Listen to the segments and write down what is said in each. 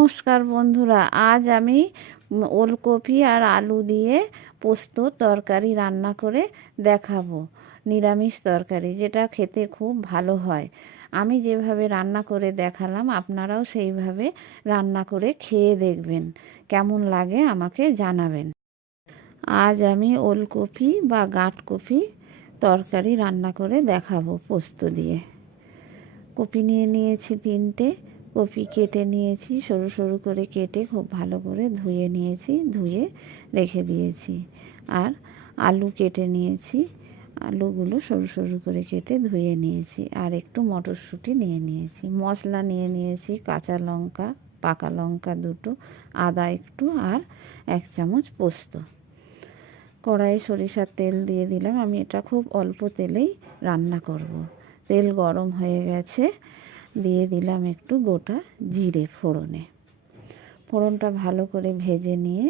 নমস্কার বন্ধুরা, আজ আমি ওলকপি আর আলু দিয়ে পোস্ত তরকারি রান্না করে দেখাবো। নিরামিষ তরকারি, যেটা খেতে খুব ভালো হয়। আমি যেভাবে রান্না করে দেখালাম, আপনারাও সেইভাবে রান্না করে খেয়ে দেখবেন, কেমন লাগে আমাকে জানাবেন। আজ আমি ওলকপি বা গাঁটকপি তরকারি রান্না করে দেখাবো পোস্ত দিয়ে। কপি নিয়ে নিয়েছি 3টে। কপি কেটে নিয়েছি, সরু সরু করে কেটে খুব ভালো করে ধুয়ে নিয়েছি, ধুয়ে রেখে দিয়েছি। আর আলু কেটে নিয়েছি, আলুগুলো সরু সরু করে কেটে ধুয়ে নিয়েছি। আর একটু মটরশুঁটি নিয়ে নিয়েছি। মশলা নিয়ে নিয়েছি কাঁচা লঙ্কা, পাকা লঙ্কা 2টো, আদা একটু, আর 1 চামচ পোস্ত। কড়াইয়ে সরিষার তেল দিয়ে দিলাম। আমি এটা খুব অল্প তেলেই রান্না করব। তেল গরম হয়ে গেছে, দিয়ে দিলাম একটু গোটা জিরে ফোড়নে। ফোড়নটা ভালো করে ভেজে নিয়ে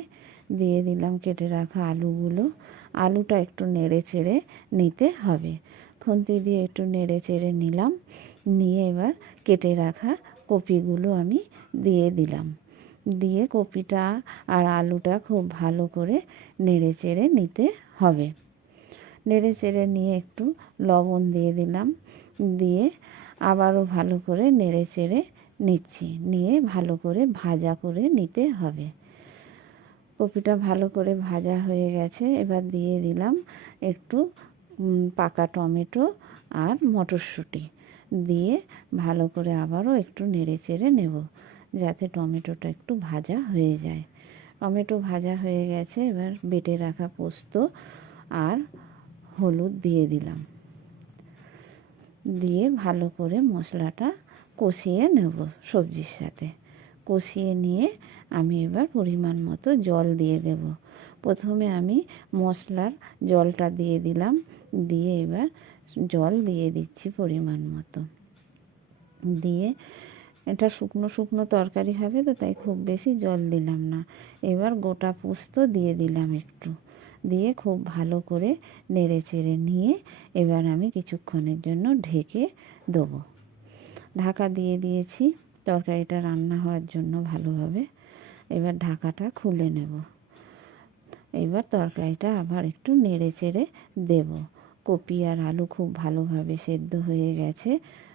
দিয়ে দিলাম কেটে রাখা আলুগুলো। আলুটা একটু নেড়ে চেড়ে নিতে হবে। খুন্তি দিয়ে একটু নেড়ে চেড়ে নিলাম। নিয়ে এবার কেটে রাখা কপিগুলো আমি দিয়ে দিলাম। দিয়ে কপিটা আর আলুটা খুব ভালো করে নেড়ে চেড়ে নিতে হবে। নেড়ে চেড়ে নিয়ে একটু লবণ দিয়ে দিলাম। দিয়ে আবারও ভালো করে নেড়ে চেড়ে নিচ্ছি। নিয়ে ভালো করে ভাজা করে নিতে হবে। কপিটা ভালো করে ভাজা হয়ে গেছে। এবার দিয়ে দিলাম একটু পাকা টমেটো আর মটরশুঁটি। দিয়ে ভালো করে আবারও একটু নেড়ে চেড়ে নেব, যাতে টমেটোটা একটু ভাজা হয়ে যায়। টমেটো ভাজা হয়ে গেছে। এবার বেটে রাখা পোস্ত আর হলুদ দিয়ে দিলাম। দিয়ে ভালো করে মশলাটা কষিয়ে নেব সবজির সাথে। কষিয়ে নিয়ে আমি এবার পরিমাণ মতো জল দিয়ে দেব। প্রথমে আমি মশলার জলটা দিয়ে দিলাম। দিয়ে এবার জল দিয়ে দিচ্ছি পরিমাণ মতো। দিয়ে এটা শুকনো শুকনো তরকারি হবে, তো তাই খুব বেশি জল দিলাম না। এবার গোটা পোস্ত দিয়ে দিলাম একটু। দিয়ে খুব ভালো করে নেড়ে চেড়ে নিয়ে এবার আমি কিছুক্ষণের জন্য ঢেকে দেবো। ঢাকা দিয়ে দিয়েছি তরকারিটা রান্না হওয়ার জন্য ভালোভাবে। এবার ঢাকাটা খুলে নেব। এবার তরকারিটা আবার একটু নেড়ে চেড়ে দেব। কপি আর আলু খুব ভালোভাবে সেদ্ধ হয়ে গেছে,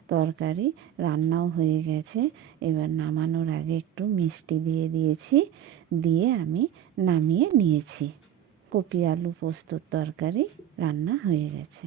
তরকারি রান্নাও হয়ে গেছে। এবার নামানোর আগে একটু মিষ্টি দিয়ে দিয়েছি। দিয়ে আমি নামিয়ে নিয়েছি। কপি আলু পোস্তর তরকারি রান্না হয়ে গেছে।